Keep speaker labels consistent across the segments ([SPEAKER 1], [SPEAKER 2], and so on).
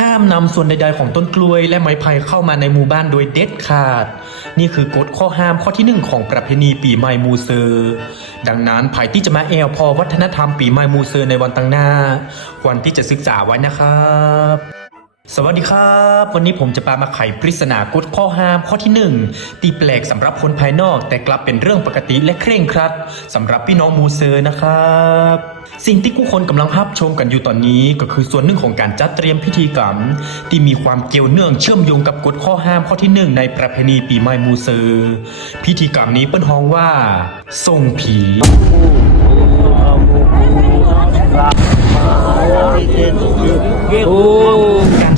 [SPEAKER 1] ห้ามนำส่วนใดๆของต้นกล้วย และไม้ไผ่เข้ามาในหมู่บ้านโดยเด็ดขาด นี่คือกฎข้อห้ามข้อที่หนึ่งของประเพณีปีใหม่มูเซอร์ดังนั้นไผ่ที่จะมาแอลพอวัฒนธรรมปีใหม่มูเซอร์ในวันตั้งหน้า ควรที่จะศึกษาไว้นะครับ สวัสดีครับ วันนี้ผมจะปามาไขปริศนากฎข้อห้ามข้อที่หนึ่งตีแปลกสำหรับคนภายนอก แต่กลับเป็นเรื่องปกติและเคร่งครัดสำหรับพี่น้องมูเซอร์นะครับ สิ่งที่ผู้คนกำลังรับชมกันอยู่ตอนนี้ก็คือส่วนหนึ่งของการจัดเตรียมพิธีกรรม ที่มีความเกี่ยวเนื่องเชื่อมโยงกับกฎข้อห้ามข้อที่หนึ่งในประเพณีปีใหม่มูเซอร์พิธีกรรมนี้เปิ้นฮ้องว่าส่งผี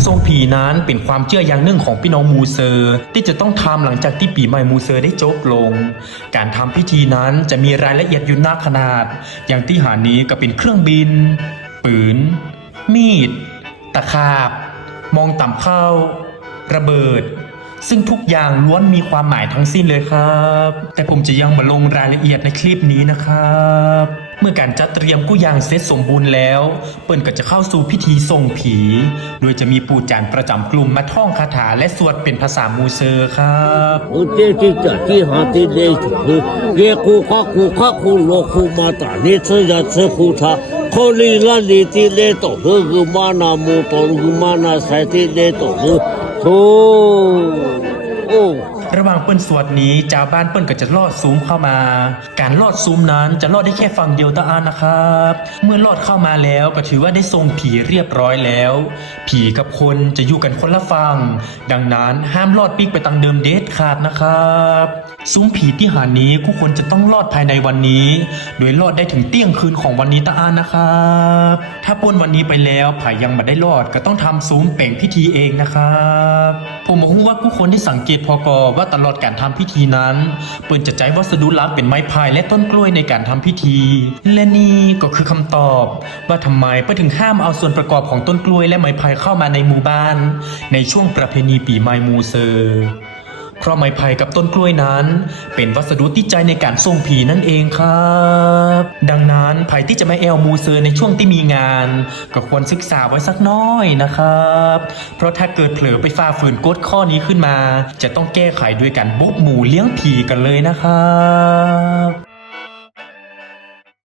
[SPEAKER 1] ทรงผีนั้นเป็นความเชื่ออย่างหนึ่งของพี่น้องมูเซอร์ที่จะต้องทำหลังจากที่ปีใหม่มูเซอร์ได้จบลง การทำพิธีนั้นจะมีรายละเอียดอยู่นักขนาด อย่างที่หานี้ก็เป็นเครื่องบิน ปืน มีด ตะขาบ มองต่ำเข้า ระเบิด ซึ่งทุกอย่างล้วนมีความหมายทั้งสิ้นเลยครับ แต่ผมจะยังมาลงรายละเอียดในคลิปนี้นะครับเมื่อการจัดเตรียมกู้ยางเสร็จสมบูรณ์แล้ว เปิ้นก็จะเข้าสู่พิธีส่งผี โดยจะมีปู่จานประจำกลุ่มมาท่องคาถาและสวดเป็นภาษามูเซอร์ครับ
[SPEAKER 2] โอเจจิจัดที่หาที่เลคืเยกูข้ากูข้ากูโลกูมาตาเนเยัเซกูทาคลีลาลีที่เลตโตคืมานามตอคืมานาไซที่เลตโต oh oh
[SPEAKER 1] ระหว่างเปิ้นสวดนี้ชาวบ้านเปิ้นก็จะลอดซุ้มเข้ามา การลอดซุ้มนั้นจะลอดได้แค่ฝั่งเดียวตาอานนะครับ เมื่อลอดเข้ามาแล้วก็ถือว่าได้ทรงผีเรียบร้อยแล้ว ผีกับคนจะอยู่กันคนละฝั่งดังนั้นห้ามลอดปีกไปตังเดิมเด็ดขาดนะครับซุ้มผีที่หานี้ผู้คนจะต้องลอดภายในวันนี้ โดยลอดได้ถึงเที่ยงคืนของวันนี้ตาอานนะครับ ถ้าปนวันนี้ไปแล้วผายยังมาได้ลอดก็ต้องทำซุ้มเป่งพิธีเองนะครับ ผมบอกว่าผู้คนที่สังเกตพอกอว่าาตลอดการทำพิธีนั้น เปิ้นจะใช้วัสดุหลักเป็นไม้พายและต้นกล้วยในการทำพิธี และนี่ก็คือคำตอบ ว่าทำไมเปิ้นถึงห้ามเอาส่วนประกอบของต้นกล้วยและไม้พายเข้ามาในหมู่บ้าน ในช่วงประเพณีปีใหม่มูเซอร์เพราะไม้ไผ่กับต้นกล้วยนั้น เป็นวัสดุที่ใจในการส่งผีนั่นเองครับ ดังนั้น ผ่ที่จะมาแอลมูเซอร์ในช่วงที่มีงาน ก็ควรศึกษาไว้สักน้อยนะครับ เพราะถ้าเกิดเผลอไปฝ่าฝืนกฎข้อนี้ขึ้นมา จะต้องแก้ไขด้วยการบุบหมู่เลี้ยงผีกันเลยนะครับ